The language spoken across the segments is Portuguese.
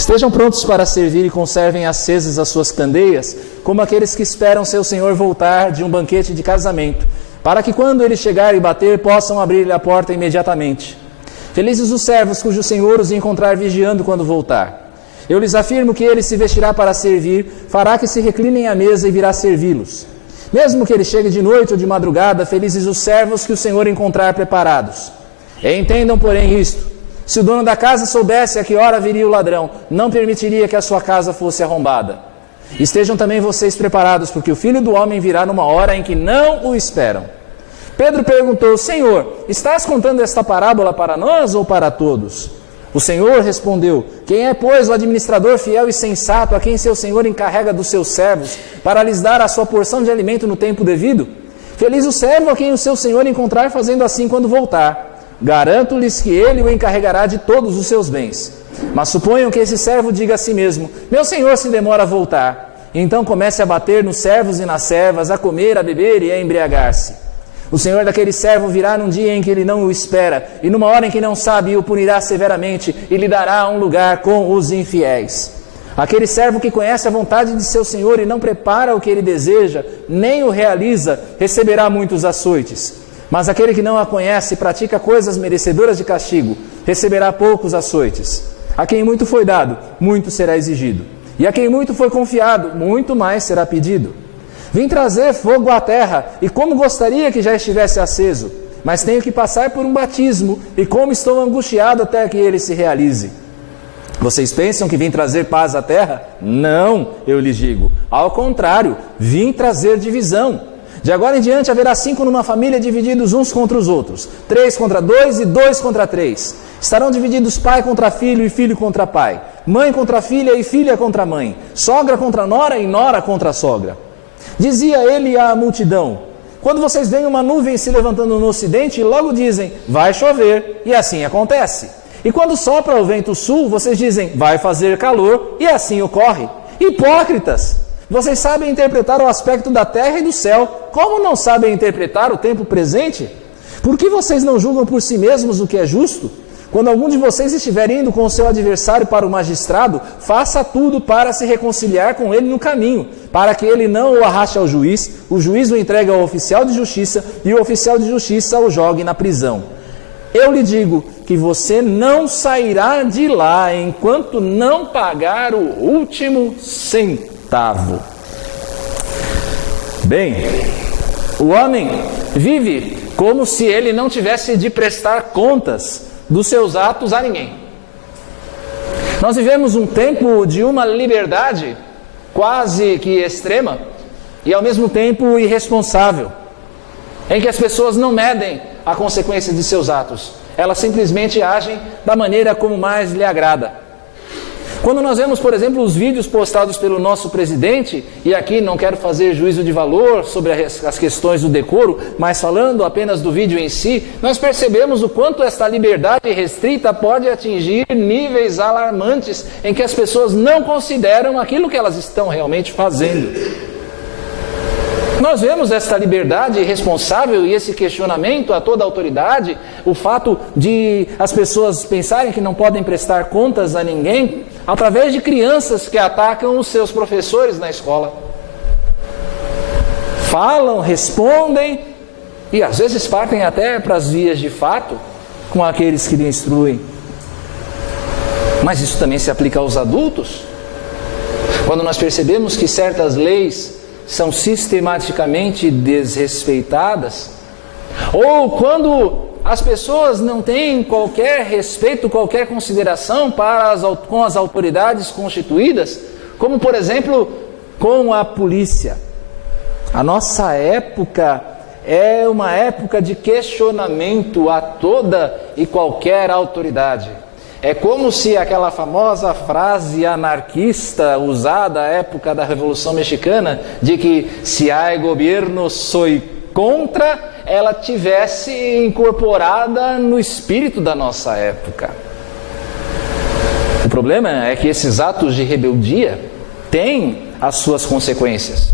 Estejam prontos para servir e conservem acesas as suas candeias, como aqueles que esperam seu senhor voltar de um banquete de casamento, para que quando ele chegar e bater, possam abrir-lhe a porta imediatamente. Felizes os servos cujo senhor os encontrar vigiando quando voltar. Eu lhes afirmo que ele se vestirá para servir, fará que se reclinem à mesa e virá servi-los. Mesmo que ele chegue de noite ou de madrugada, felizes os servos que o senhor encontrar preparados. Entendam, porém, isto. Se o dono da casa soubesse a que hora viria o ladrão, não permitiria que a sua casa fosse arrombada. Estejam também vocês preparados, porque o Filho do Homem virá numa hora em que não o esperam. Pedro perguntou: Senhor, estás contando esta parábola para nós ou para todos? O Senhor respondeu: Quem é, pois, o administrador fiel e sensato, a quem seu Senhor encarrega dos seus servos, para lhes dar a sua porção de alimento no tempo devido? Feliz o servo a quem o seu Senhor encontrar fazendo assim quando voltar. Garanto-lhes que ele o encarregará de todos os seus bens. Mas suponham que esse servo diga a si mesmo: Meu senhor se demora a voltar. Então comece a bater nos servos e nas servas, a comer, a beber e a embriagar-se. O senhor daquele servo virá num dia em que ele não o espera, e numa hora em que não sabe, o punirá severamente e lhe dará um lugar com os infiéis. Aquele servo que conhece a vontade de seu senhor e não prepara o que ele deseja, nem o realiza, receberá muitos açoites. Mas aquele que não a conhece e pratica coisas merecedoras de castigo, receberá poucos açoites. A quem muito foi dado, muito será exigido. E a quem muito foi confiado, muito mais será pedido. Vim trazer fogo à terra, e como gostaria que já estivesse aceso, mas tenho que passar por um batismo, e como estou angustiado até que ele se realize. Vocês pensam que vim trazer paz à terra? Não, eu lhes digo. Ao contrário, vim trazer divisão. De agora em diante haverá 5 numa família divididos uns contra os outros, 3 contra 2 e 2 contra 3. Estarão divididos pai contra filho e filho contra pai, mãe contra filha e filha contra mãe, sogra contra nora e nora contra sogra. Dizia ele à multidão: quando vocês veem uma nuvem se levantando no ocidente, logo dizem: vai chover, e assim acontece. E quando sopra o vento sul, vocês dizem: vai fazer calor, e assim ocorre. Hipócritas! Vocês sabem interpretar o aspecto da terra e do céu, como não sabem interpretar o tempo presente? Por que vocês não julgam por si mesmos o que é justo? Quando algum de vocês estiver indo com o seu adversário para o magistrado, faça tudo para se reconciliar com ele no caminho, para que ele não o arraste ao juiz, o juiz o entregue ao oficial de justiça e o oficial de justiça o jogue na prisão. Eu lhe digo que você não sairá de lá enquanto não pagar o último centavo. Bem, o homem vive como se ele não tivesse de prestar contas dos seus atos a ninguém. Nós vivemos um tempo de uma liberdade quase que extrema e ao mesmo tempo irresponsável, em que as pessoas não medem a consequência de seus atos, elas simplesmente agem da maneira como mais lhe agrada. Quando nós vemos, por exemplo, os vídeos postados pelo nosso presidente, e aqui não quero fazer juízo de valor sobre as questões do decoro, mas falando apenas do vídeo em si, nós percebemos o quanto esta liberdade restrita pode atingir níveis alarmantes em que as pessoas não consideram aquilo que elas estão realmente fazendo. Nós vemos esta liberdade irresponsável e esse questionamento a toda a autoridade, o fato de as pessoas pensarem que não podem prestar contas a ninguém, através de crianças que atacam os seus professores na escola. Falam, respondem e às vezes partem até para as vias de fato com aqueles que lhe instruem. Mas isso também se aplica aos adultos. Quando nós percebemos que certas leis são sistematicamente desrespeitadas, ou quando as pessoas não têm qualquer respeito, qualquer consideração com as autoridades constituídas, como por exemplo com a polícia. A nossa época é uma época de questionamento a toda e qualquer autoridade. É como se aquela famosa frase anarquista usada à época da Revolução Mexicana, de que se há governo soy contra, ela tivesse incorporada no espírito da nossa época. O problema é que esses atos de rebeldia têm as suas consequências.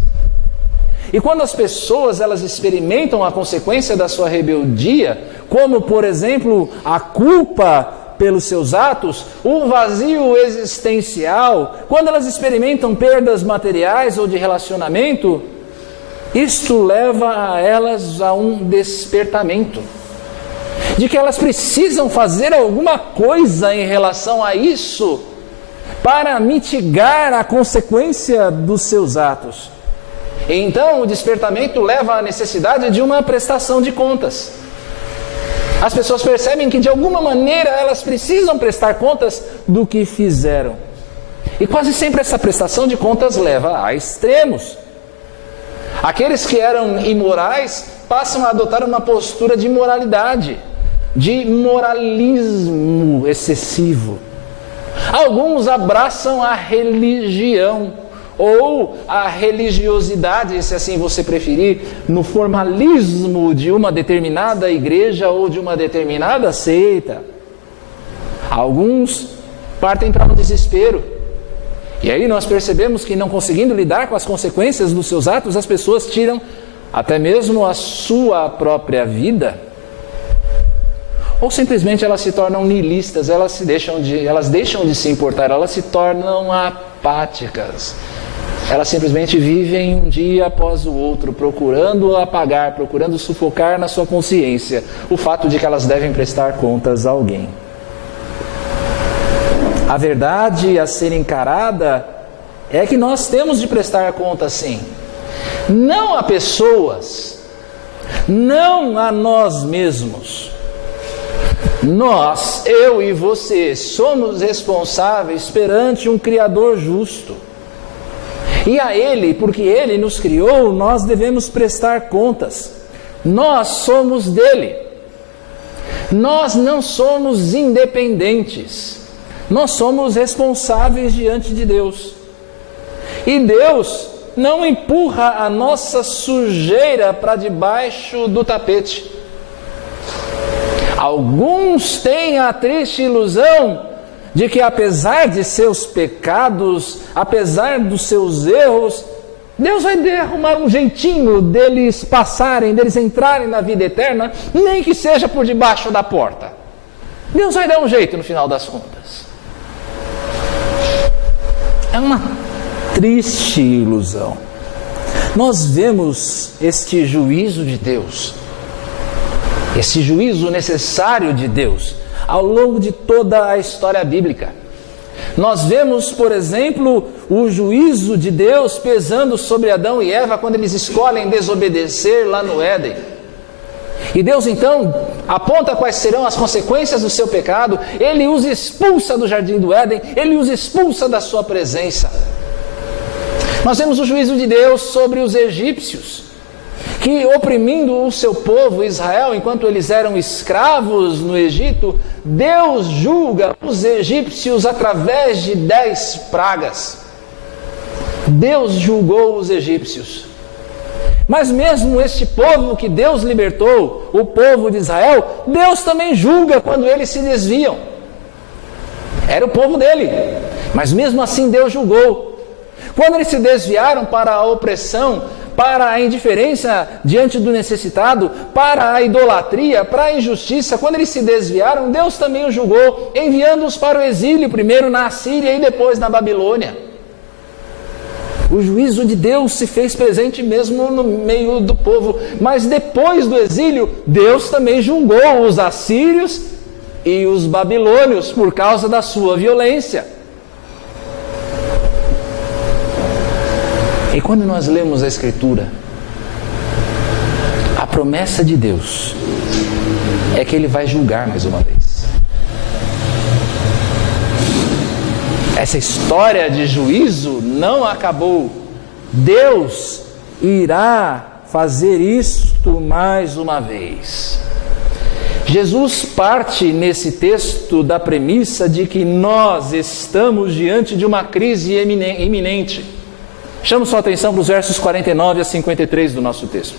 E quando as pessoas elas experimentam a consequência da sua rebeldia, como por exemplo a culpa pelos seus atos, o vazio existencial, quando elas experimentam perdas materiais ou de relacionamento, isto leva a elas a um despertamento, de que elas precisam fazer alguma coisa em relação a isso, para mitigar a consequência dos seus atos. Então, o despertamento leva à necessidade de uma prestação de contas. As pessoas percebem que, de alguma maneira, elas precisam prestar contas do que fizeram. E quase sempre essa prestação de contas leva a extremos. Aqueles que eram imorais passam a adotar uma postura de imoralidade, de moralismo excessivo. Alguns abraçam a religião, ou a religiosidade, se assim você preferir, no formalismo de uma determinada igreja ou de uma determinada seita. Alguns partem para um desespero. E aí nós percebemos que, não conseguindo lidar com as consequências dos seus atos, as pessoas tiram até mesmo a sua própria vida. Ou simplesmente elas se tornam nihilistas, elas deixam de se importar, elas se tornam apáticas. Elas simplesmente vivem um dia após o outro, procurando apagar, procurando sufocar na sua consciência o fato de que elas devem prestar contas a alguém. A verdade a ser encarada é que nós temos de prestar contas, sim. Não a pessoas, não a nós mesmos. Nós, eu e você, somos responsáveis perante um Criador justo. E a Ele, porque Ele nos criou, nós devemos prestar contas. Nós somos dele. Nós não somos independentes. Nós somos responsáveis diante de Deus. E Deus não empurra a nossa sujeira para debaixo do tapete. Alguns têm a triste ilusão de que, apesar de seus pecados, apesar dos seus erros, Deus vai arrumar um jeitinho deles passarem, deles entrarem na vida eterna, nem que seja por debaixo da porta. Deus vai dar um jeito no final das contas. É uma triste ilusão. Nós vemos este juízo de Deus, esse juízo necessário de Deus, ao longo de toda a história bíblica. Nós vemos, por exemplo, o juízo de Deus pesando sobre Adão e Eva quando eles escolhem desobedecer lá no Éden. E Deus então aponta quais serão as consequências do seu pecado. Ele os expulsa do jardim do Éden, ele os expulsa da sua presença. Nós vemos o juízo de Deus sobre os egípcios, que, oprimindo o seu povo Israel enquanto eles eram escravos no Egito, Deus julga os egípcios através de 10 pragas. Deus julgou os egípcios. Mas mesmo este povo que Deus libertou, o povo de Israel, Deus também julga quando eles se desviam. Era o povo dele, mas mesmo assim Deus julgou. Quando eles se desviaram para a opressão, para a indiferença diante do necessitado, para a idolatria, para a injustiça, quando eles se desviaram, Deus também os julgou, enviando-os para o exílio, primeiro na Assíria e depois na Babilônia. O juízo de Deus se fez presente mesmo no meio do povo, mas depois do exílio, Deus também julgou os assírios e os babilônios por causa da sua violência. E quando nós lemos a Escritura, a promessa de Deus é que Ele vai julgar mais uma vez. Essa história de juízo não acabou. Deus irá fazer isto mais uma vez. Jesus parte nesse texto da premissa de que nós estamos diante de uma crise iminente. Chamo sua atenção para os versos 49 a 53 do nosso texto.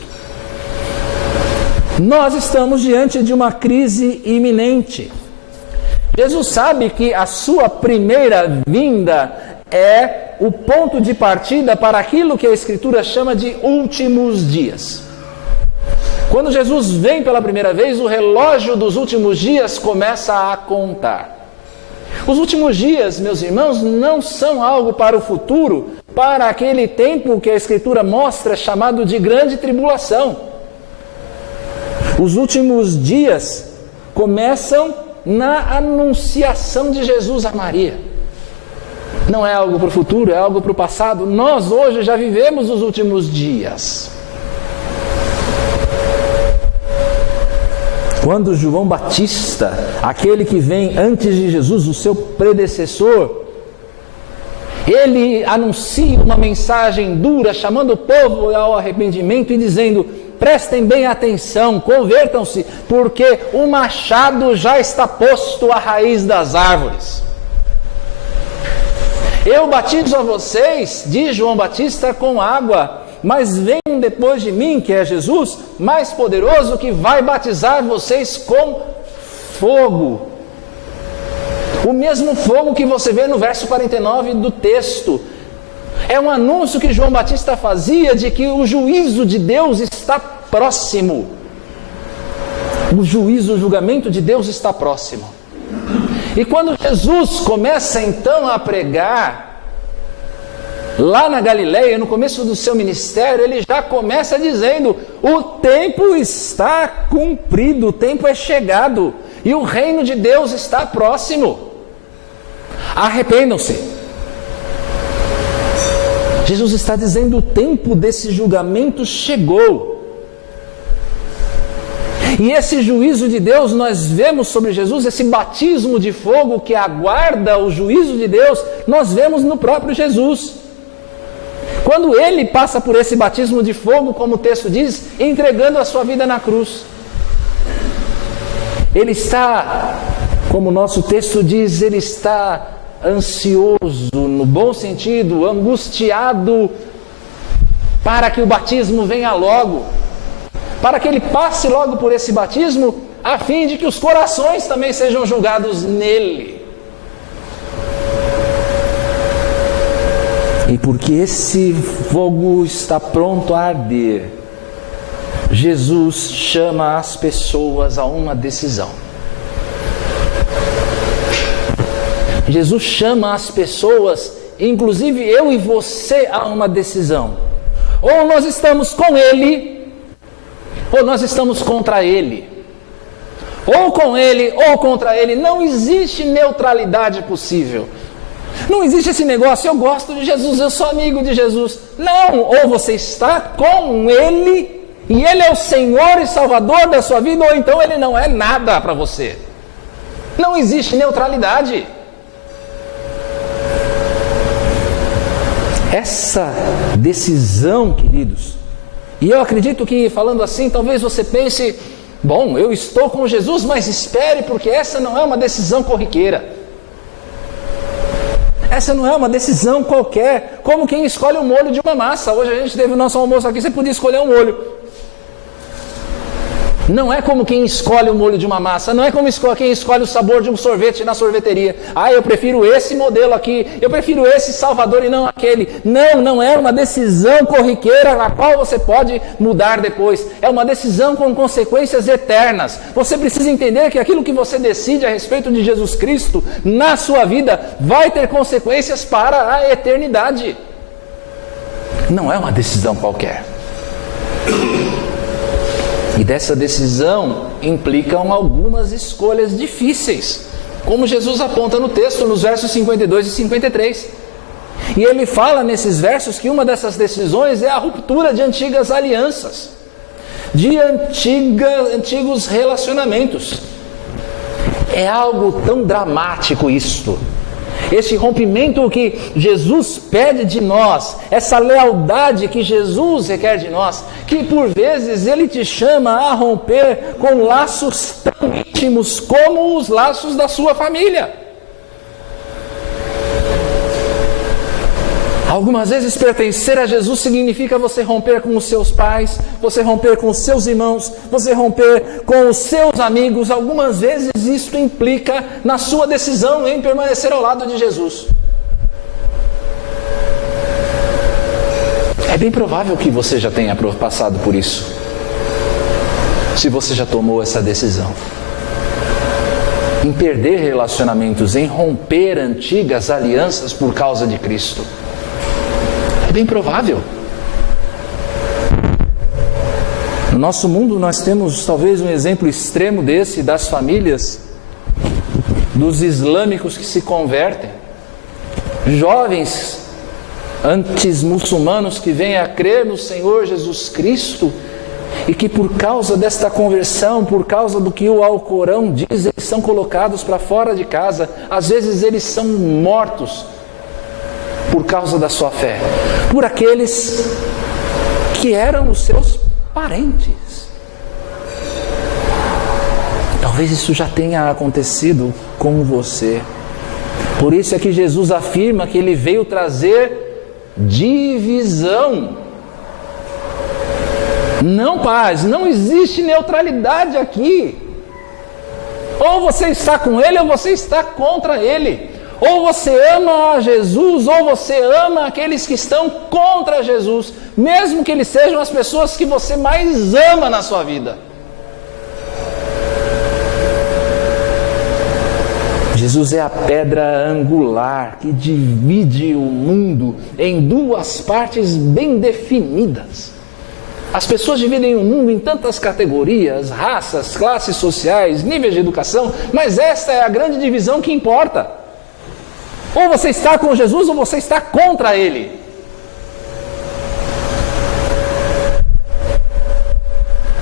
Nós estamos diante de uma crise iminente. Jesus sabe que a sua primeira vinda é o ponto de partida para aquilo que a Escritura chama de últimos dias. Quando Jesus vem pela primeira vez, o relógio dos últimos dias começa a contar. Os últimos dias, meus irmãos, não são algo para o futuro, para aquele tempo que a Escritura mostra chamado de grande tribulação. Os últimos dias começam na anunciação de Jesus a Maria. Não é algo para o futuro, é algo para o passado. Nós hoje já vivemos os últimos dias. Quando João Batista, aquele que vem antes de Jesus, o seu predecessor, ele anuncia uma mensagem dura, chamando o povo ao arrependimento e dizendo: prestem bem atenção, convertam-se, porque o machado já está posto à raiz das árvores. Eu batizo a vocês, diz João Batista, com água, mas vem um depois de mim, que é Jesus, mais poderoso, que vai batizar vocês com fogo. O mesmo fogo que você vê no verso 49 do texto. É um anúncio que João Batista fazia de que o juízo de Deus está próximo. O juízo, o julgamento de Deus está próximo. E quando Jesus começa então a pregar lá na Galileia, no começo do seu ministério, ele já começa dizendo: o tempo está cumprido, o tempo é chegado e o reino de Deus está próximo. Arrependam-se. Jesus está dizendo: o tempo desse julgamento chegou. E esse juízo de Deus, nós vemos sobre Jesus, esse batismo de fogo que aguarda o juízo de Deus, nós vemos no próprio Jesus. Quando ele passa por esse batismo de fogo, como o texto diz, entregando a sua vida na cruz. Ele está, como o nosso texto diz, ele está ansioso, no bom sentido, angustiado, para que o batismo venha logo, para que ele passe logo por esse batismo, a fim de que os corações também sejam julgados nele. E porque esse fogo está pronto a arder, Jesus chama as pessoas a uma decisão. Jesus chama as pessoas, inclusive eu e você, a uma decisão. Ou nós estamos com Ele, ou nós estamos contra Ele. Ou com Ele, ou contra Ele. Não existe neutralidade possível. Não existe esse negócio: eu gosto de Jesus, eu sou amigo de Jesus. Não, ou você está com Ele, e Ele é o Senhor e Salvador da sua vida, ou então Ele não é nada para você. Não existe neutralidade. Essa decisão, queridos, e eu acredito que, falando assim, talvez você pense: bom, eu estou com Jesus, mas espere, porque essa não é uma decisão corriqueira. Essa não é uma decisão qualquer, como quem escolhe o molho de uma massa. Hoje a gente teve o nosso almoço aqui, você podia escolher um molho. Não é como quem escolhe o molho de uma massa, não é como quem escolhe o sabor de um sorvete na sorveteria. Ah, eu prefiro esse modelo aqui, eu prefiro esse Salvador e não aquele. Não, não é uma decisão corriqueira a qual você pode mudar depois. É uma decisão com consequências eternas. Você precisa entender que aquilo que você decide a respeito de Jesus Cristo na sua vida vai ter consequências para a eternidade. Não é uma decisão qualquer. E dessa decisão implicam algumas escolhas difíceis, como Jesus aponta no texto, nos versos 52 e 53. E ele fala nesses versos que uma dessas decisões é a ruptura de antigas alianças, de antigos relacionamentos. É algo tão dramático isto. Esse rompimento que Jesus pede de nós, essa lealdade que Jesus requer de nós, que por vezes Ele te chama a romper com laços tão íntimos como os laços da sua família. Algumas vezes pertencer a Jesus significa você romper com os seus pais, você romper com os seus irmãos, você romper com os seus amigos. Algumas vezes isso implica na sua decisão em permanecer ao lado de Jesus. É bem provável que você já tenha passado por isso. Se você já tomou essa decisão em perder relacionamentos, em romper antigas alianças por causa de Cristo, é bem provável. No nosso mundo nós temos talvez um exemplo extremo desse, das famílias dos islâmicos que se convertem, jovens antes muçulmanos que vêm a crer no Senhor Jesus Cristo e que por causa desta conversão, por causa do que o Alcorão diz, eles são colocados para fora de casa. Às vezes eles são mortos por causa da sua fé, por aqueles que eram os seus parentes. Talvez isso já tenha acontecido com você. Por isso é que Jesus afirma que Ele veio trazer divisão, não paz. Não existe neutralidade aqui. Ou você está com Ele ou você está contra Ele. Ou você ama a Jesus ou você ama aqueles que estão contra Jesus, mesmo que eles sejam as pessoas que você mais ama na sua vida. Jesus é a pedra angular que divide o mundo em duas partes bem definidas. As pessoas dividem o mundo em tantas categorias, raças, classes sociais, níveis de educação, mas esta é a grande divisão que importa. Ou você está com Jesus ou você está contra Ele.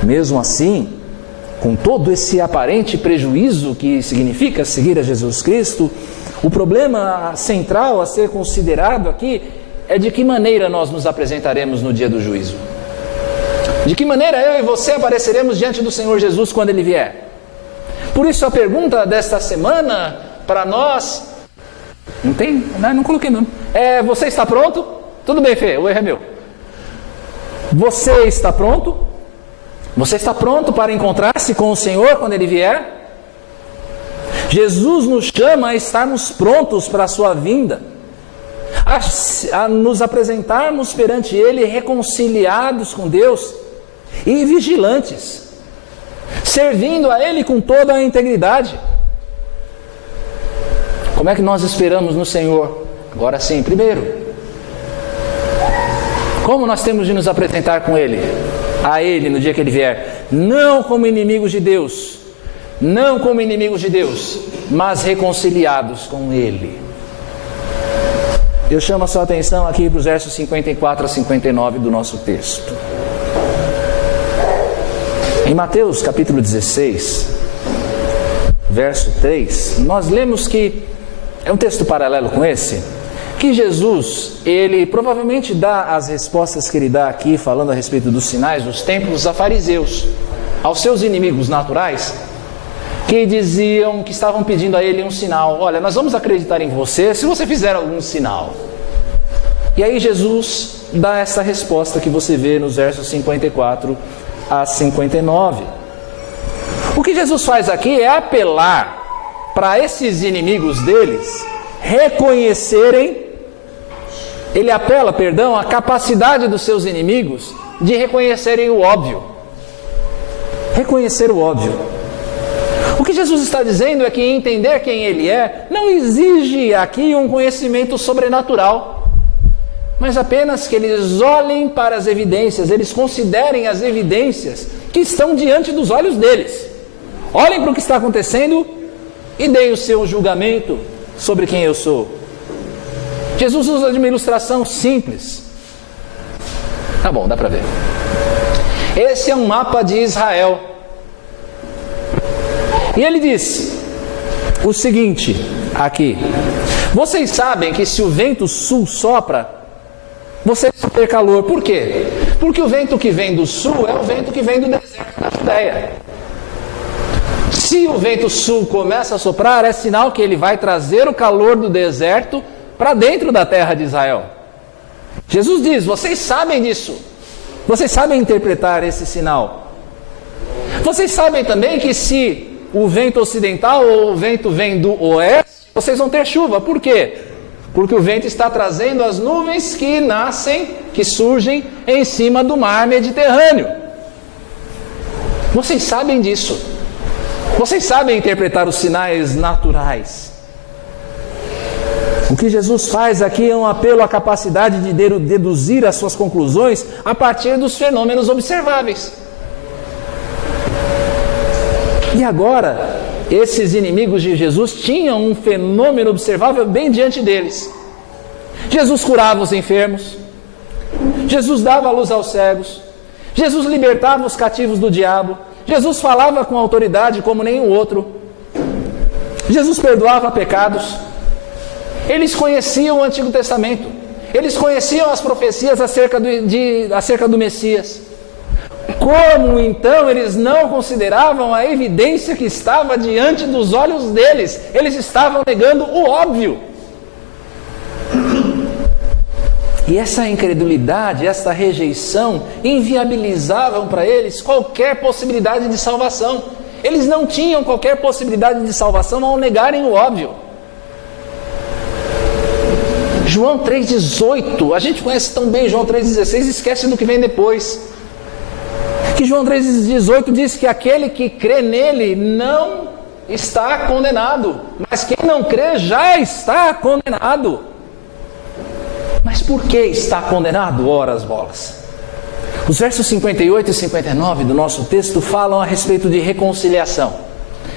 Mesmo assim, com todo esse aparente prejuízo que significa seguir a Jesus Cristo, o problema central a ser considerado aqui é de que maneira nós nos apresentaremos no dia do juízo. De que maneira eu e você apareceremos diante do Senhor Jesus quando Ele vier. Por isso a pergunta desta semana para nós... Não tem? Não coloquei não. Você está pronto? Tudo bem, Fê, o erro é meu. Você está pronto? Você está pronto para encontrar-se com o Senhor quando Ele vier? Jesus nos chama a estarmos prontos para a sua vinda, a nos apresentarmos perante Ele reconciliados com Deus e vigilantes, servindo a Ele com toda a integridade. Como é que nós esperamos no Senhor? Agora sim, primeiro, como nós temos de nos apresentar com Ele? A Ele no dia que Ele vier, não como inimigos de Deus, não como inimigos de Deus, mas reconciliados com Ele. Eu chamo a sua atenção aqui para os versos 54 a 59 do nosso texto. Em Mateus capítulo 16, verso 3, nós lemos que, é um texto paralelo com esse, que Jesus, Ele provavelmente dá as respostas que Ele dá aqui, falando a respeito dos sinais dos templos, a fariseus, aos seus inimigos naturais, que diziam, que estavam pedindo a Ele um sinal. Olha, nós vamos acreditar em você se você fizer algum sinal. E aí Jesus dá essa resposta que você vê nos versos 54 a 59. O que Jesus faz aqui é apelar para esses inimigos deles reconhecerem, Ele apela, à capacidade dos seus inimigos de reconhecerem o óbvio. Reconhecer o óbvio. O que Jesus está dizendo é que entender quem Ele é não exige aqui um conhecimento sobrenatural, mas apenas que eles olhem para as evidências, eles considerem as evidências que estão diante dos olhos deles. Olhem para o que está acontecendo e deem o seu julgamento sobre quem eu sou. Jesus usa de uma ilustração simples. Tá bom, dá para ver. Esse é um mapa de Israel. E ele diz o seguinte aqui: vocês sabem que se o vento sul sopra, vocês vão ter calor. Por quê? Porque o vento que vem do sul é o vento que vem do deserto da Judéia. Se o vento sul começa a soprar, é sinal que ele vai trazer o calor do deserto para dentro da terra de Israel. Jesus diz: vocês sabem disso. Vocês sabem interpretar esse sinal. Vocês sabem também que se o vento ocidental ou o vento vem do oeste, vocês vão ter chuva. Por quê? Porque o vento está trazendo as nuvens que nascem, que surgem em cima do mar Mediterrâneo. Vocês sabem disso. Vocês sabem interpretar os sinais naturais. O que Jesus faz aqui é um apelo à capacidade de deduzir as suas conclusões a partir dos fenômenos observáveis. E agora, esses inimigos de Jesus tinham um fenômeno observável bem diante deles. Jesus curava os enfermos, Jesus dava a luz aos cegos, Jesus libertava os cativos do diabo, Jesus falava com autoridade como nenhum outro, Jesus perdoava pecados. Eles conheciam o Antigo Testamento, eles conheciam as profecias acerca do Messias. Como então eles não consideravam a evidência que estava diante dos olhos deles? Eles estavam negando o óbvio. E essa incredulidade, essa rejeição, inviabilizavam para eles qualquer possibilidade de salvação. Eles não tinham qualquer possibilidade de salvação ao negarem o óbvio. João 3,18, a gente conhece tão bem João 3,16, esquece do que vem depois. Que João 3,18 diz que aquele que crê nele não está condenado, mas quem não crê já está condenado. Mas por que está condenado? Ora as bolas. Os versos 58 e 59 do nosso texto falam a respeito de reconciliação.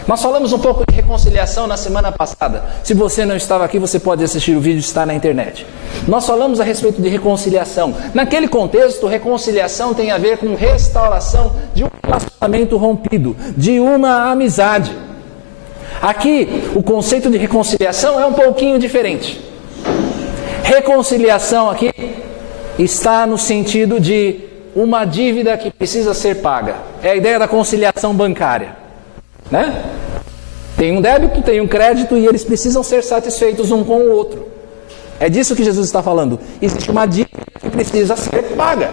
Nós falamos um pouco de reconciliação na semana passada. Se você não estava aqui, você pode assistir o vídeo, está na internet. Nós falamos a respeito de reconciliação. Naquele contexto, reconciliação tem a ver com restauração de um relacionamento rompido, de uma amizade. Aqui, o conceito de reconciliação é um pouquinho diferente. Reconciliação aqui está no sentido de uma dívida que precisa ser paga. É a ideia da conciliação bancária, né? Tem um débito, tem um crédito e eles precisam ser satisfeitos um com o outro. É disso que Jesus está falando. Existe uma dívida que precisa ser paga.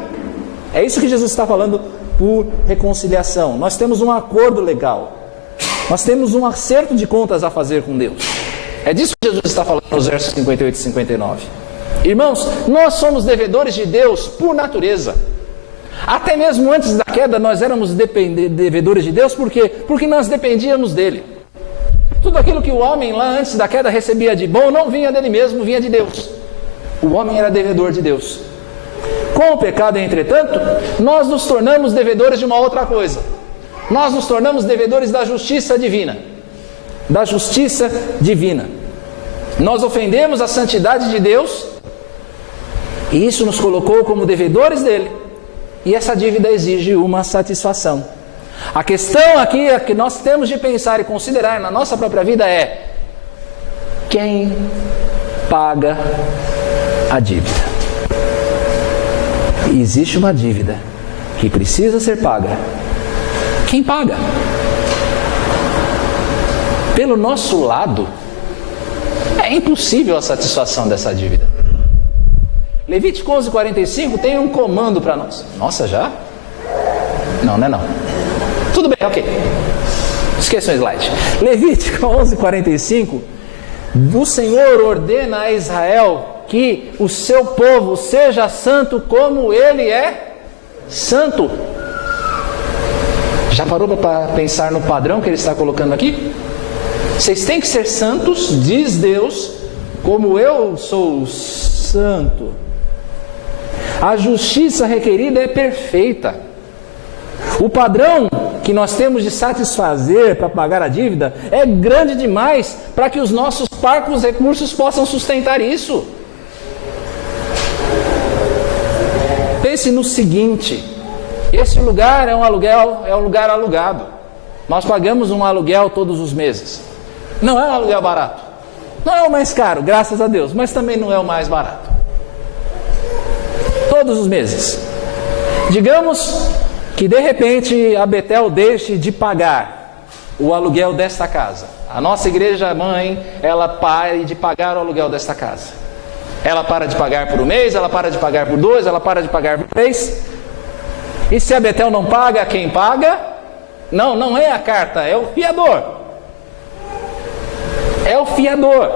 É isso que Jesus está falando por reconciliação. Nós temos um acordo legal. Nós temos um acerto de contas a fazer com Deus. É disso que Jesus está falando nos versos 58 e 59. Irmãos, nós somos devedores de Deus por natureza. Até mesmo antes da queda nós éramos devedores de Deus, por quê? Porque nós dependíamos dele. Tudo aquilo que o homem lá antes da queda recebia de bom não vinha dele mesmo, vinha de Deus. O homem era devedor de Deus. Com o pecado, entretanto, nós nos tornamos devedores de uma outra coisa. Nós nos tornamos devedores da justiça divina. Da justiça divina. Nós ofendemos a santidade de Deus e isso nos colocou como devedores dele. E essa dívida exige uma satisfação. A questão aqui que nós temos de pensar e considerar na nossa própria vida é: quem paga a dívida? E existe uma dívida que precisa ser paga. Quem paga? Pelo nosso lado, é impossível a satisfação dessa dívida. Levítico 11:45 tem um comando para nós. Nossa, já? Não, não é não. Tudo bem, ok. Esqueça o slide. Levítico 11:45, o Senhor ordena a Israel que o seu povo seja santo como ele é santo. Já parou para pensar no padrão que ele está colocando aqui? Vocês têm que ser santos, diz Deus, como eu sou santo. A justiça requerida é perfeita. O padrão que nós temos de satisfazer para pagar a dívida é grande demais para que os nossos parcos recursos possam sustentar isso. Pense no seguinte: esse lugar é um lugar alugado. Nós pagamos um aluguel todos os meses. Não é um aluguel barato. Não é o mais caro, graças a Deus, mas também não é o mais barato. Todos os meses. Digamos que de repente a Betel deixe de pagar o aluguel desta casa. A nossa igreja mãe, ela pare de pagar o aluguel desta casa. Ela para de pagar por um mês, ela para de pagar por 2, ela para de pagar por 3. E se a Betel não paga, quem paga? Não é a carta, é o fiador. É o fiador.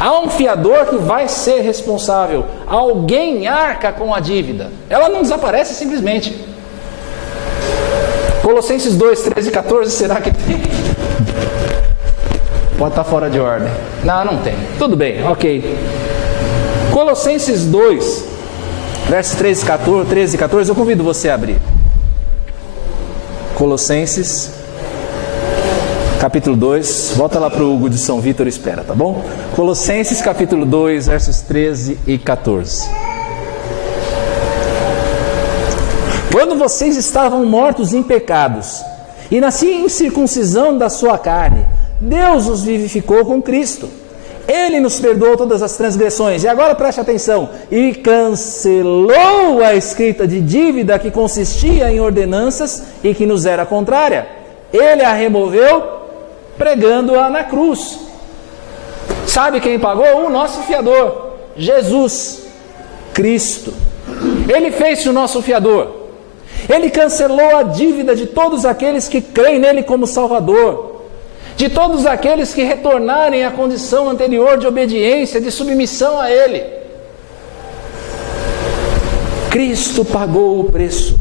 Há um fiador que vai ser responsável. Alguém arca com a dívida. Ela não desaparece simplesmente. Colossenses 2, 13 e 14, será que tem? Pode estar fora de ordem. Não tem. Tudo bem, ok. Colossenses 2, versos 13 e 14, eu convido você a abrir. Colossenses, capítulo 2, volta lá para o Hugo de São Vítor e espera, tá bom? Colossenses, capítulo 2, versos 13 e 14. Quando vocês estavam mortos em pecados e na incircuncisão da sua carne, Deus os vivificou com Cristo. Ele nos perdoou todas as transgressões. E agora preste atenção. E cancelou a escrita de dívida que consistia em ordenanças e que nos era contrária. Ele a removeu, pregando-a na cruz. Sabe quem pagou? O nosso fiador, Jesus Cristo. Ele fez-se o nosso fiador. Ele cancelou a dívida de todos aqueles que creem nele como Salvador. De todos aqueles que retornarem à condição anterior de obediência, de submissão a Ele. Cristo pagou o preço.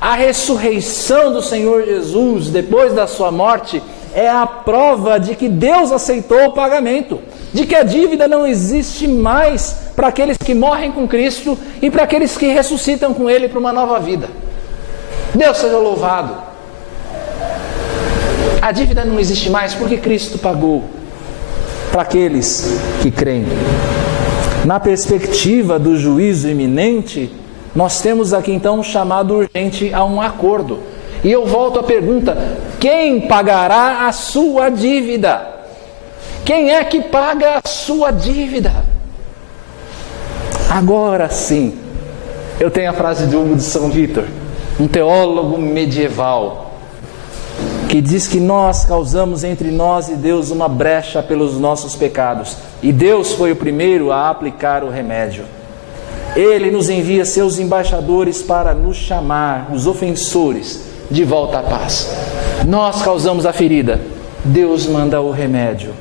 A ressurreição do Senhor Jesus, depois da sua morte, é a prova de que Deus aceitou o pagamento, de que a dívida não existe mais para aqueles que morrem com Cristo e para aqueles que ressuscitam com Ele para uma nova vida. Deus seja louvado. A dívida não existe mais porque Cristo pagou para aqueles que creem. Na perspectiva do juízo iminente, nós temos aqui então um chamado urgente a um acordo. E eu volto à pergunta: quem pagará a sua dívida? Quem é que paga a sua dívida? Agora sim, eu tenho a frase de Hugo de São Vítor, um teólogo medieval, que diz que nós causamos entre nós e Deus uma brecha pelos nossos pecados, e Deus foi o primeiro a aplicar o remédio. Ele nos envia seus embaixadores para nos chamar, os ofensores, de volta à paz. Nós causamos a ferida, Deus manda o remédio.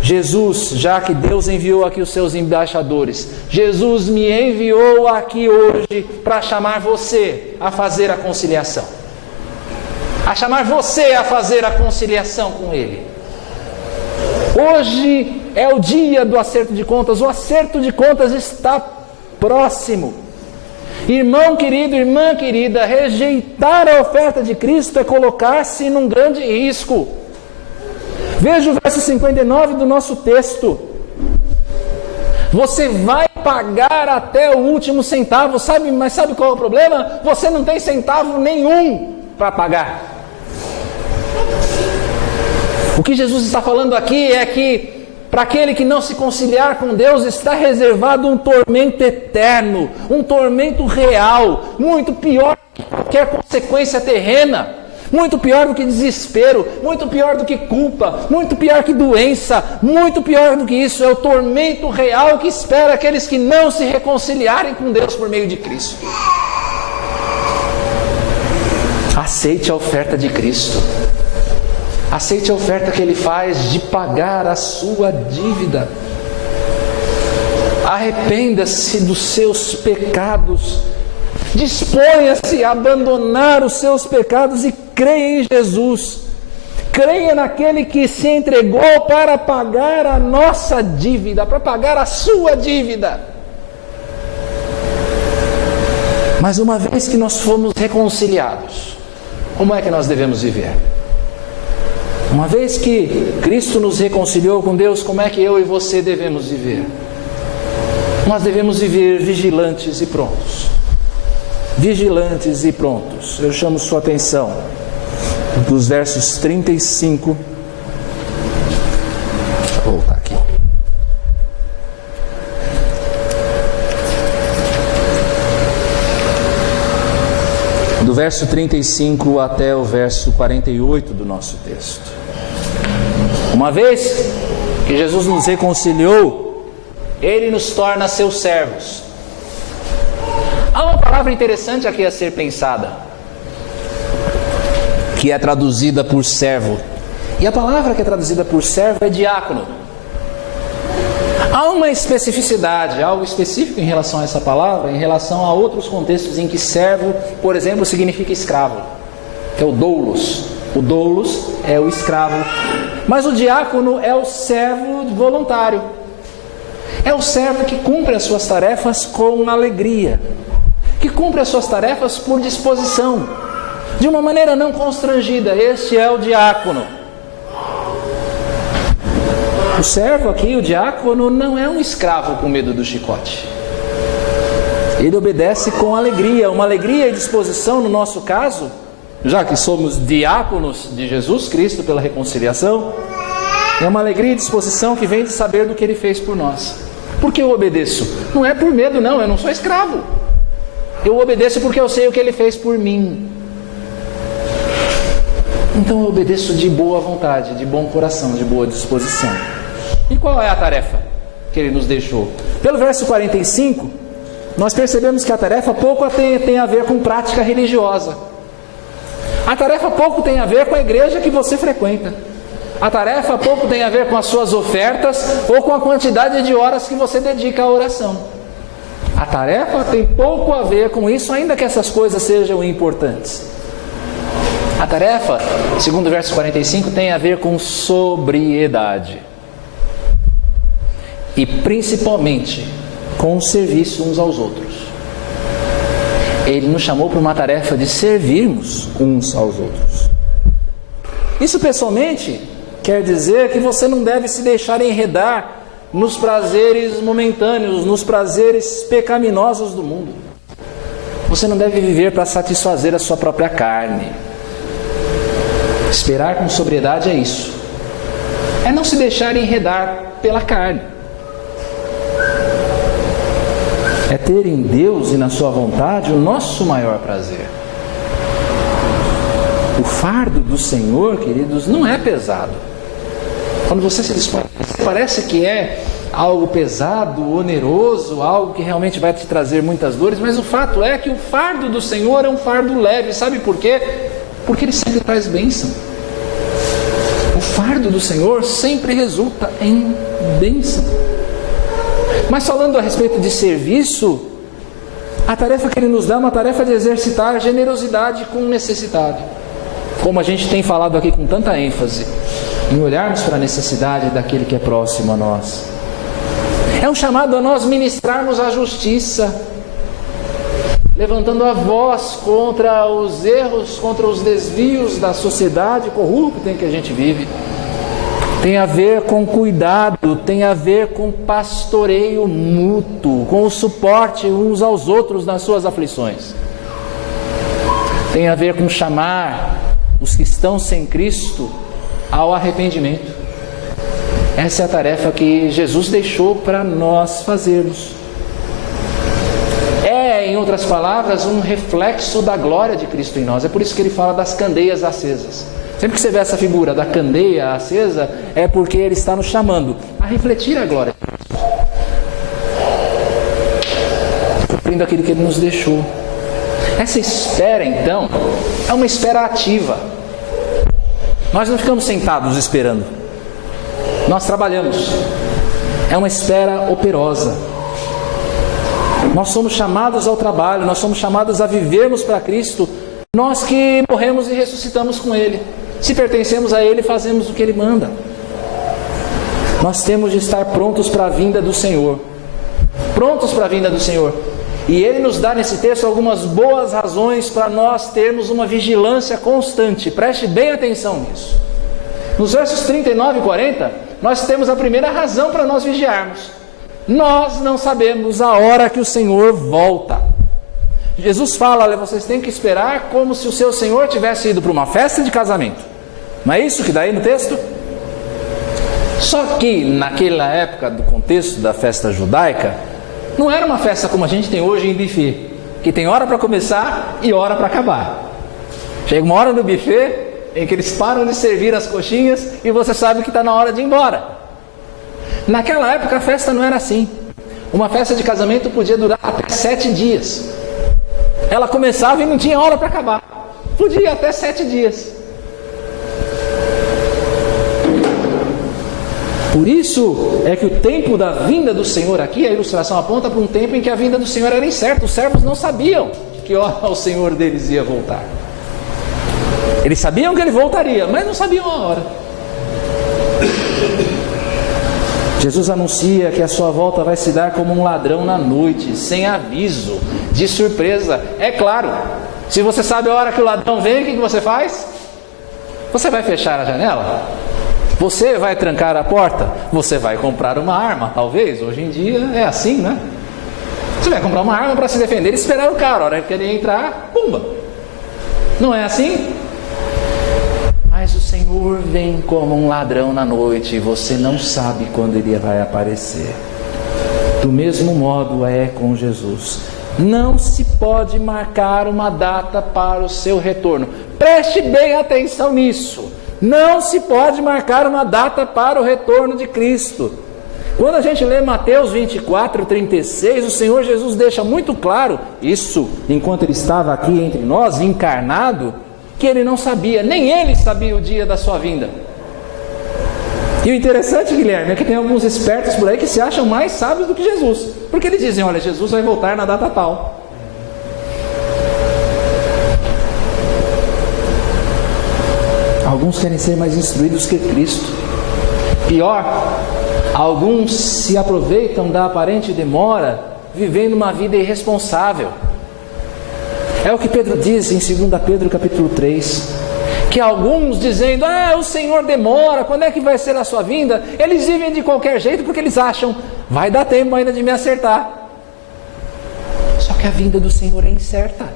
Jesus, já que Deus enviou aqui os seus embaixadores, Jesus me enviou aqui hoje para chamar você a fazer a conciliação. A chamar você a fazer a conciliação com Ele. Hoje é o dia do acerto de contas. O acerto de contas está próximo. Irmão querido, irmã querida, rejeitar a oferta de Cristo é colocar-se num grande risco. Veja o verso 59 do nosso texto. Você vai pagar até o último centavo, mas sabe qual é o problema? Você não tem centavo nenhum para pagar. O que Jesus está falando aqui é que para aquele que não se conciliar com Deus está reservado um tormento eterno, um tormento real, muito pior que qualquer consequência terrena, muito pior do que desespero, muito pior do que culpa, muito pior que doença, muito pior do que isso, é o tormento real que espera aqueles que não se reconciliarem com Deus por meio de Cristo. Aceite a oferta de Cristo. Aceite a oferta que Ele faz de pagar a sua dívida. Arrependa-se dos seus pecados. Disponha-se a abandonar os seus pecados e creia em Jesus. Creia naquele que se entregou para pagar a nossa dívida, para pagar a sua dívida. Mas uma vez que nós fomos reconciliados, como é que nós devemos viver? Uma vez que Cristo nos reconciliou com Deus, como é que eu e você devemos viver? Nós devemos viver vigilantes e prontos. Vigilantes e prontos. Eu chamo sua atenção dos versos 35. Deixa eu voltar aqui. Do verso 35 até o verso 48 do nosso texto. Uma vez que Jesus nos reconciliou, Ele nos torna seus servos. Há uma palavra interessante aqui a ser pensada, que é traduzida por servo. E a palavra que é traduzida por servo é diácono. Há uma especificidade, algo específico em relação a essa palavra, em relação a outros contextos em que servo, por exemplo, significa escravo. é o doulos. O doulos é o escravo. Mas o diácono é o servo voluntário. É o servo que cumpre as suas tarefas com alegria, que cumpre as suas tarefas por disposição, de uma maneira não constrangida. Este é o diácono. O servo aqui, o diácono, não é um escravo com medo do chicote. Ele obedece com alegria, uma alegria e disposição, no nosso caso, já que somos diáconos de Jesus Cristo pela reconciliação, é uma alegria e disposição que vem de saber do que Ele fez por nós. Por que eu obedeço? Não é por medo, não, eu não sou escravo. Eu obedeço porque eu sei o que Ele fez por mim. Então eu obedeço de boa vontade, de bom coração, de boa disposição. E qual é a tarefa que Ele nos deixou? Pelo verso 45, nós percebemos que a tarefa pouco tem a ver com prática religiosa. A tarefa pouco tem a ver com a igreja que você frequenta. A tarefa pouco tem a ver com as suas ofertas ou com a quantidade de horas que você dedica à oração. A tarefa tem pouco a ver com isso, ainda que essas coisas sejam importantes. A tarefa, segundo o verso 45, tem a ver com sobriedade. E principalmente com o serviço uns aos outros. Ele nos chamou para uma tarefa de servirmos uns aos outros. Isso pessoalmente quer dizer que você não deve se deixar enredar nos prazeres momentâneos, nos prazeres pecaminosos do mundo. Você não deve viver para satisfazer a sua própria carne. Esperar com sobriedade é isso. É não se deixar enredar pela carne. É ter em Deus e na sua vontade o nosso maior prazer. O fardo do Senhor, queridos, não é pesado. Quando você se dispõe, parece que é algo pesado, oneroso, algo que realmente vai te trazer muitas dores, mas o fato é que o fardo do Senhor é um fardo leve. Sabe por quê? Porque Ele sempre traz bênção. O fardo do Senhor sempre resulta em bênção. Mas falando a respeito de serviço, a tarefa que Ele nos dá é uma tarefa de exercitar generosidade com o necessitado. Como a gente tem falado aqui com tanta ênfase, em olharmos para a necessidade daquele que é próximo a nós. É um chamado a nós ministrarmos a justiça, levantando a voz contra os erros, contra os desvios da sociedade corrupta em que a gente vive. Tem a ver com cuidado, tem a ver com pastoreio mútuo, com o suporte uns aos outros nas suas aflições. Tem a ver com chamar os que estão sem Cristo ao arrependimento. Essa é a tarefa que Jesus deixou para nós fazermos. É, em outras palavras, um reflexo da glória de Cristo em nós. É por isso que ele fala das candeias acesas. Sempre que você vê essa figura da candeia acesa, é porque Ele está nos chamando a refletir a glória de Cristo, cumprindo aquilo que Ele nos deixou. Essa espera, então, é uma espera ativa. Nós não ficamos sentados esperando. Nós trabalhamos. É uma espera operosa. Nós somos chamados ao trabalho, nós somos chamados a vivermos para Cristo, nós que morremos e ressuscitamos com Ele. Se pertencemos a Ele, fazemos o que Ele manda. Nós temos de estar prontos para a vinda do Senhor. Prontos para a vinda do Senhor. E Ele nos dá nesse texto algumas boas razões para nós termos uma vigilância constante. Preste bem atenção nisso. Nos versos 39 e 40, nós temos a primeira razão para nós vigiarmos. Nós não sabemos a hora que o Senhor volta. Jesus fala, olha, vocês têm que esperar como se o seu Senhor tivesse ido para uma festa de casamento. Não é isso que dá aí no texto? Só que naquela época, do contexto da festa judaica, não era uma festa como a gente tem hoje em buffet, que tem hora para começar e hora para acabar. Chega uma hora no buffet em que eles param de servir as coxinhas e você sabe que está na hora de ir embora. Naquela época a festa não era assim. Uma festa de casamento podia durar até 7 dias. Ela começava e não tinha hora para acabar. Podia ir até 7 dias. Por isso é que o tempo da vinda do Senhor aqui, a ilustração aponta para um tempo em que a vinda do Senhor era incerta. Os servos não sabiam que hora o Senhor deles ia voltar. Eles sabiam que ele voltaria, mas não sabiam a hora. Jesus anuncia que a sua volta vai se dar como um ladrão na noite, sem aviso, de surpresa. É claro, se você sabe a hora que o ladrão vem, o que você faz? Você vai fechar a janela? Você vai trancar a porta? Você vai comprar uma arma, talvez. Hoje em dia é assim, né? Você vai comprar uma arma para se defender e esperar o cara. A hora que ele entrar, pumba! Não é assim? Mas o Senhor vem como um ladrão na noite e você não sabe quando ele vai aparecer. Do mesmo modo é com Jesus. Não se pode marcar uma data para o seu retorno. Preste bem atenção nisso. Não se pode marcar uma data para o retorno de Cristo. Quando a gente lê Mateus 24, 36, o Senhor Jesus deixa muito claro, isso enquanto ele estava aqui entre nós, encarnado, que ele não sabia, nem ele sabia o dia da sua vinda. E o interessante, Guilherme, é que tem alguns espertos por aí que se acham mais sábios do que Jesus, porque eles dizem, olha, Jesus vai voltar na data tal. Alguns querem ser mais instruídos que Cristo. Pior, alguns se aproveitam da aparente demora, vivendo uma vida irresponsável. É o que Pedro diz em 2 Pedro capítulo 3, que alguns dizendo, o Senhor demora, quando é que vai ser a sua vinda? Eles vivem de qualquer jeito porque eles acham, vai dar tempo ainda de me acertar. Só que a vinda do Senhor é incerta.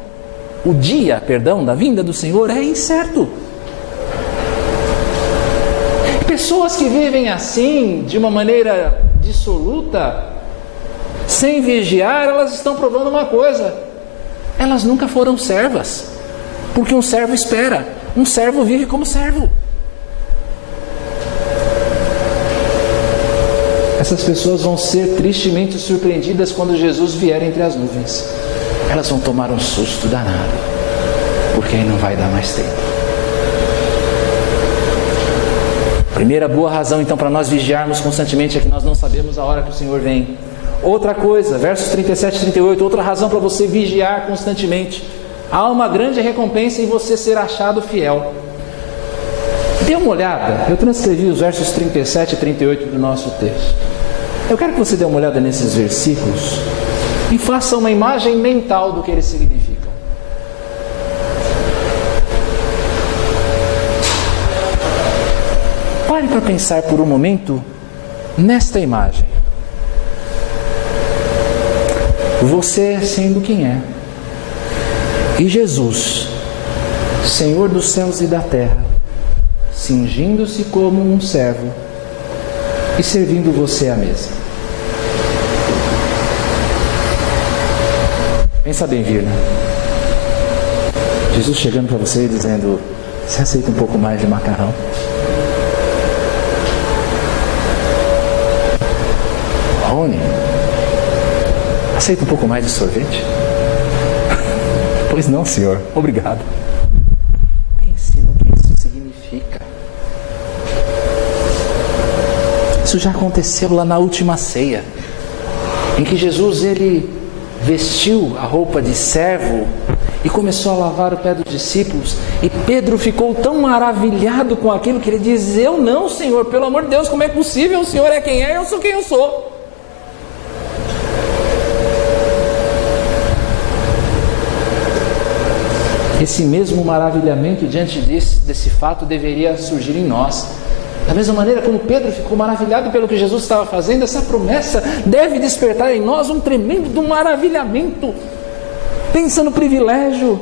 O dia, da vinda do Senhor é incerto. Pessoas que vivem assim, de uma maneira dissoluta, sem vigiar, elas estão provando uma coisa: elas nunca foram servas, porque um servo espera, um servo vive como servo. Essas pessoas vão ser tristemente surpreendidas quando Jesus vier entre as nuvens. Elas vão tomar um susto danado, porque aí não vai dar mais tempo. Primeira boa razão então para nós vigiarmos constantemente é que nós não sabemos a hora que o Senhor vem. Outra coisa, versos 37 e 38, outra razão para você vigiar constantemente: há uma grande recompensa em você ser achado fiel. Dê uma olhada, eu transcrevi os versos 37 e 38 do nosso texto. Eu quero que você dê uma olhada nesses versículos e faça uma imagem mental do que eles significam. Pare para pensar por um momento nesta imagem. Você sendo quem é, e Jesus, Senhor dos céus e da terra, cingindo-se como um servo e servindo você à mesa. Pensa bem, Virna. Jesus chegando para você e dizendo: você aceita um pouco mais de macarrão? Rony, aceita um pouco mais de sorvete? Pois não, senhor. Obrigado. Pense no que isso significa. Isso já aconteceu lá na última ceia, em que Jesus ele vestiu a roupa de servo e começou a lavar o pé dos discípulos. E Pedro ficou tão maravilhado com aquilo que ele diz: eu não, Senhor, pelo amor de Deus, como é possível? O Senhor é quem é, eu sou quem eu sou. Esse mesmo maravilhamento diante desse fato deveria surgir em nós. Da mesma maneira como Pedro ficou maravilhado pelo que Jesus estava fazendo, essa promessa deve despertar em nós um tremendo maravilhamento. Pensa no privilégio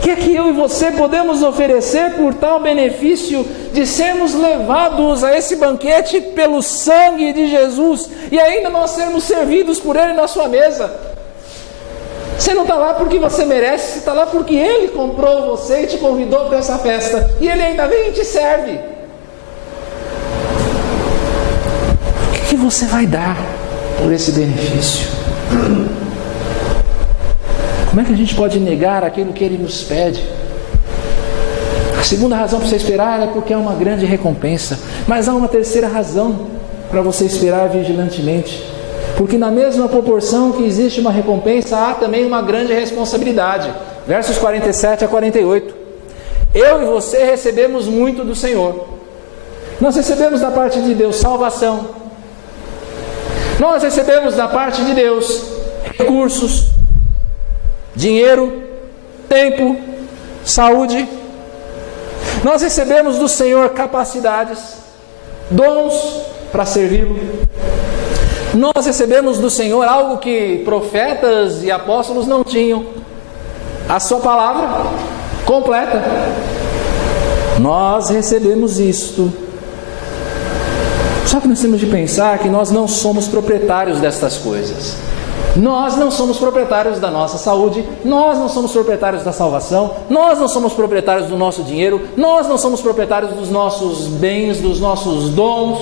que é que eu e você podemos oferecer por tal benefício de sermos levados a esse banquete pelo sangue de Jesus e ainda nós sermos servidos por Ele na sua mesa. Você não está lá porque você merece, você está lá porque Ele comprou você e te convidou para essa festa. E Ele ainda vem e te serve. O que você vai dar por esse benefício? Como é que a gente pode negar aquilo que Ele nos pede? A segunda razão para você esperar é porque é uma grande recompensa. Mas há uma terceira razão para você esperar vigilantemente. Porque na mesma proporção que existe uma recompensa, há também uma grande responsabilidade. Versos 47 a 48. Eu e você recebemos muito do Senhor. Nós recebemos da parte de Deus salvação. Nós recebemos da parte de Deus recursos, dinheiro, tempo, saúde. Nós recebemos do Senhor capacidades, dons para servi-lo. Nós recebemos do Senhor algo que profetas e apóstolos não tinham: a sua palavra completa. Nós recebemos isto. Só que nós temos de pensar que nós não somos proprietários destas coisas. Nós não somos proprietários da nossa saúde, nós não somos proprietários da salvação, nós não somos proprietários do nosso dinheiro, nós não somos proprietários dos nossos bens, dos nossos dons.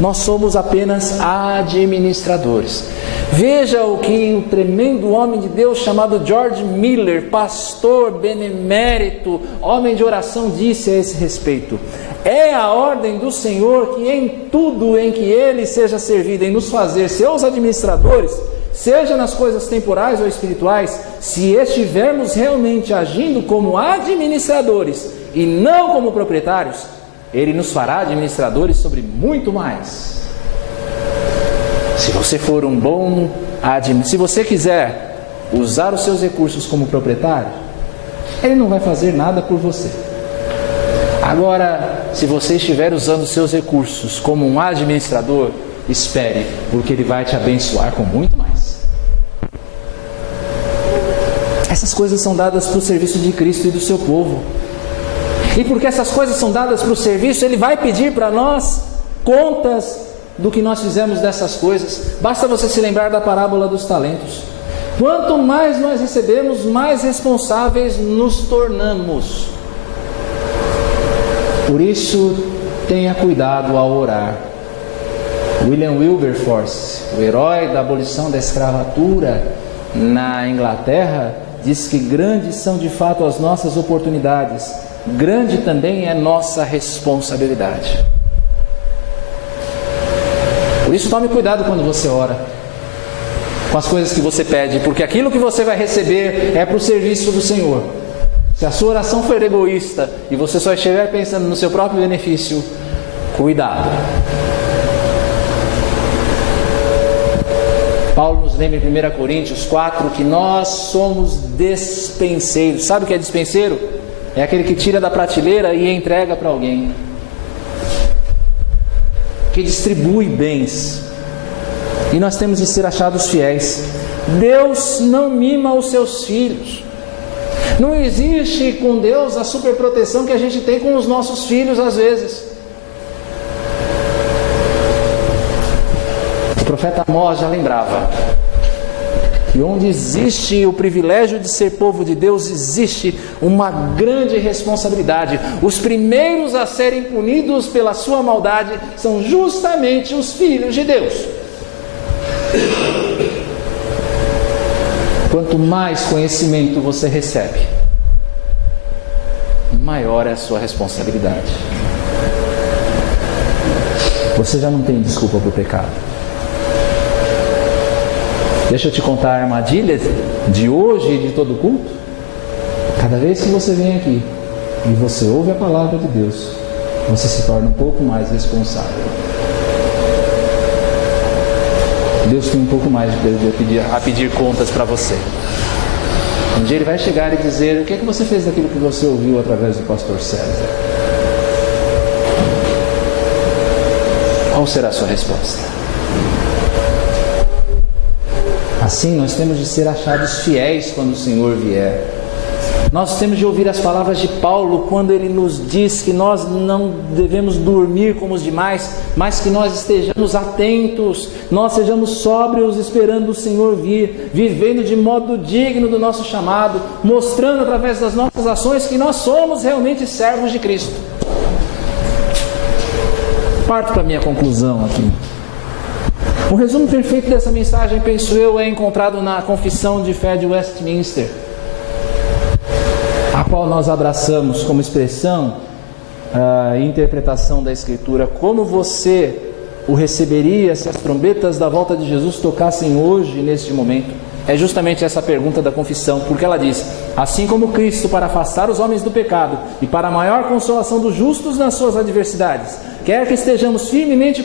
Nós somos apenas administradores. Veja o que um tremendo homem de Deus chamado George Miller, pastor benemérito, homem de oração, disse a esse respeito: é a ordem do Senhor que em tudo em que Ele seja servido, em nos fazer seus administradores, seja nas coisas temporais ou espirituais, se estivermos realmente agindo como administradores e não como proprietários, Ele nos fará administradores sobre muito mais. Se você for um bom se você quiser usar os seus recursos como proprietário, Ele não vai fazer nada por você. Agora, se você estiver usando os seus recursos como um administrador, espere, porque Ele vai te abençoar com muito mais. Essas coisas são dadas para o serviço de Cristo e do seu povo. E porque essas coisas são dadas para o serviço, Ele vai pedir para nós contas do que nós fizemos dessas coisas. Basta você se lembrar da parábola dos talentos. Quanto mais nós recebemos, mais responsáveis nos tornamos. Por isso, tenha cuidado ao orar. William Wilberforce, o herói da abolição da escravatura na Inglaterra, diz que grandes são de fato as nossas oportunidades, grande também é nossa responsabilidade. Por isso, tome cuidado quando você ora, com as coisas que você pede, porque aquilo que você vai receber é para o serviço do Senhor. Se a sua oração for egoísta e você só estiver pensando no seu próprio benefício, cuidado. Paulo nos lembra em 1 Coríntios 4 que nós somos despenseiros. Sabe o que é despenseiro? É aquele que tira da prateleira e entrega para alguém, que distribui bens. E nós temos de ser achados fiéis. Deus não mima os seus filhos. Não existe com Deus a superproteção que a gente tem com os nossos filhos às vezes. O profeta Amós já lembrava que onde existe o privilégio de ser povo de Deus, existe uma grande responsabilidade. Os primeiros a serem punidos pela sua maldade são justamente os filhos de Deus. Quanto mais conhecimento você recebe, maior é a sua responsabilidade. Você já não tem desculpa para o pecado. Deixa eu te contar a armadilha de hoje e de todo culto. Cada vez que você vem aqui e você ouve a palavra de Deus, você se torna um pouco mais responsável. Deus tem um pouco mais a pedir contas para você. Um dia Ele vai chegar e dizer: o que é que você fez daquilo que você ouviu através do pastor César? Qual será a sua resposta? Assim, nós temos de ser achados fiéis quando o Senhor vier. Nós temos de ouvir as palavras de Paulo quando ele nos diz que nós não devemos dormir como os demais, mas que nós estejamos atentos, nós sejamos sóbrios esperando o Senhor vir, vivendo de modo digno do nosso chamado, mostrando através das nossas ações que nós somos realmente servos de Cristo. Parto para a minha conclusão aqui. O resumo perfeito dessa mensagem, penso eu, é encontrado na Confissão de Fé de Westminster, a qual nós abraçamos como expressão e interpretação da Escritura. Como você o receberia se as trombetas da volta de Jesus tocassem hoje, neste momento? É justamente essa pergunta da confissão, porque ela diz: assim como Cristo para afastar os homens do pecado e para a maior consolação dos justos nas suas adversidades, quer que estejamos firmemente